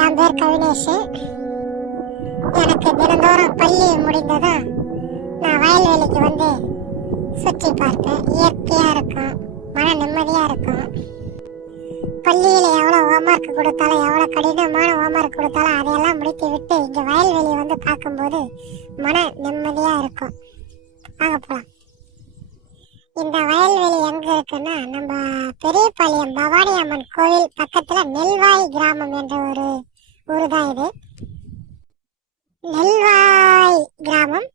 என் பேர் கவினேஷ். எனக்கு தினந்தோறும் பள்ளி முடிந்ததும் நான் வயல்வெளிக்கு வந்து சுற்றி பார்ப்பேன். இயற்கையா இருக்கும், மன நிம்மதியா இருக்கும். பள்ளியில் எவ்வளோ ஹோம்ஒர்க் கொடுத்தாலும், எவ்வளோ கடினமான ஹோம்ஒர்க் கொடுத்தாலும் அதையெல்லாம் முடித்து விட்டு இங்கே வயல்வெளியை வந்து பார்க்கும்போது மன நிம்மதியா இருக்கும். வாங்க போகலாம். இந்த வயல்வெளி எங்க இருக்குன்னா, நம்ம பெரியபாளையம் பவானி அம்மன் கோவில் பக்கத்துல நெல்வாய் கிராமம் என்ற ஒரு ஊரு தான் இது. நெல்வாய் கிராமம்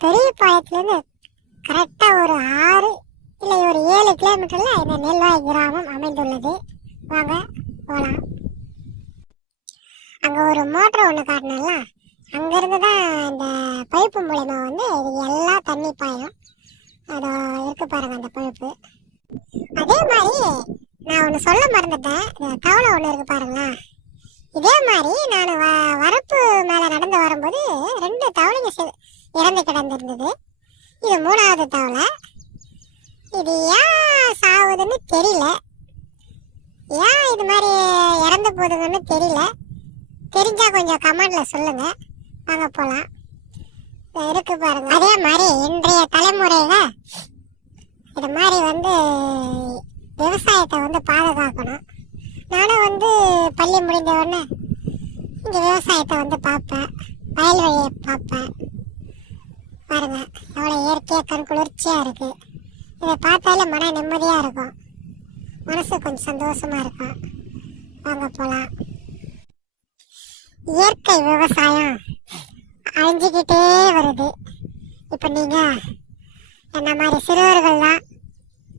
பெரியபாளையத்திலிருந்து கரெக்டா ஒரு 6 இல்லை ஒரு 7 கிலோமீட்டர்ல இந்த நெல்வாய் கிராமம் அமைந்துள்ளது. வாங்க போகலாம். அங்க ஒரு மோட்டர் ஒன்று காட்டினால அங்கிருந்து தான் இந்த பைப்பு மூலமா வந்து இது எல்லாம் தண்ணி பாயும். அதோ இருக்கு பாருங்க அந்த பைப்பு. அதே மாதிரி நான் ஒன்று சொல்ல மறந்துட்டேன், தவளை ஒன்று இருக்கு பாருங்களா. இதே மாதிரி நான் வரப்பு மேலே நடந்து வரும்போது 2 தவளைங்க இறந்து கிடந்திருந்தது. இது 3வது தவளை. இது ஏன் சாவுதுன்னு தெரியல, ஏன் இது மாதிரி இறந்து போகுதுன்னு தெரியல. தெரிஞ்சா கொஞ்சம் கமெண்ட்ல சொல்லுங்க. வாங்க போகலாம். இருக்கு பாருங்க. அதே மாதிரி இன்றைய தலைமுறையில இது மாதிரி வந்து விவசாயத்தை வந்து பாதுகாக்கணும். நானும் வந்து பள்ளி முடிந்த உடனே இங்க விவசாயத்தை வந்து பார்ப்பேன், வயல்வெளியை பார்ப்பேன். பாருங்க எவ்வளோ இயற்கையாக கண் குளிர்ச்சியா இருக்கு. இதை பார்த்தாலே மன நிம்மதியா இருக்கும், மனசு கொஞ்சம் சந்தோஷமா இருக்கும். வாங்க போகலாம். இயற்கை விவசாயம் அழிஞ்சுக்கிட்டே வருது. இப்போ நீங்க என்ன மாதிரி சிறுவர்கள்லாம்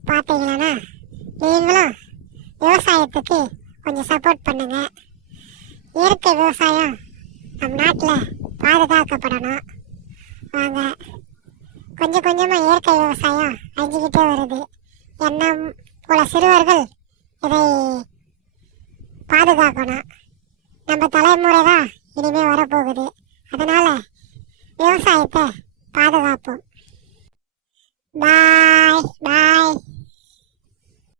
பார்த்தீங்கன்னா நீங்களும் விவசாயத்துக்கு கொஞ்சம் சப்போர்ட் பண்ணுங்க. இயற்கை விவசாயம் நம் நாட்டில் பாதுகாக்கப்படணும். வாங்க, கொஞ்சம் கொஞ்சமாக இயற்கை விவசாயம் அழிஞ்சுக்கிட்டே வருது. என்ன போல சிறுவர்கள் இதை பாதுகாக்கணும். நம்ம தலைமுறை தான் இனிமேல் வரப்போகுது. அதனால விவசாயத்தை பாதுகாப்போம். பாய்.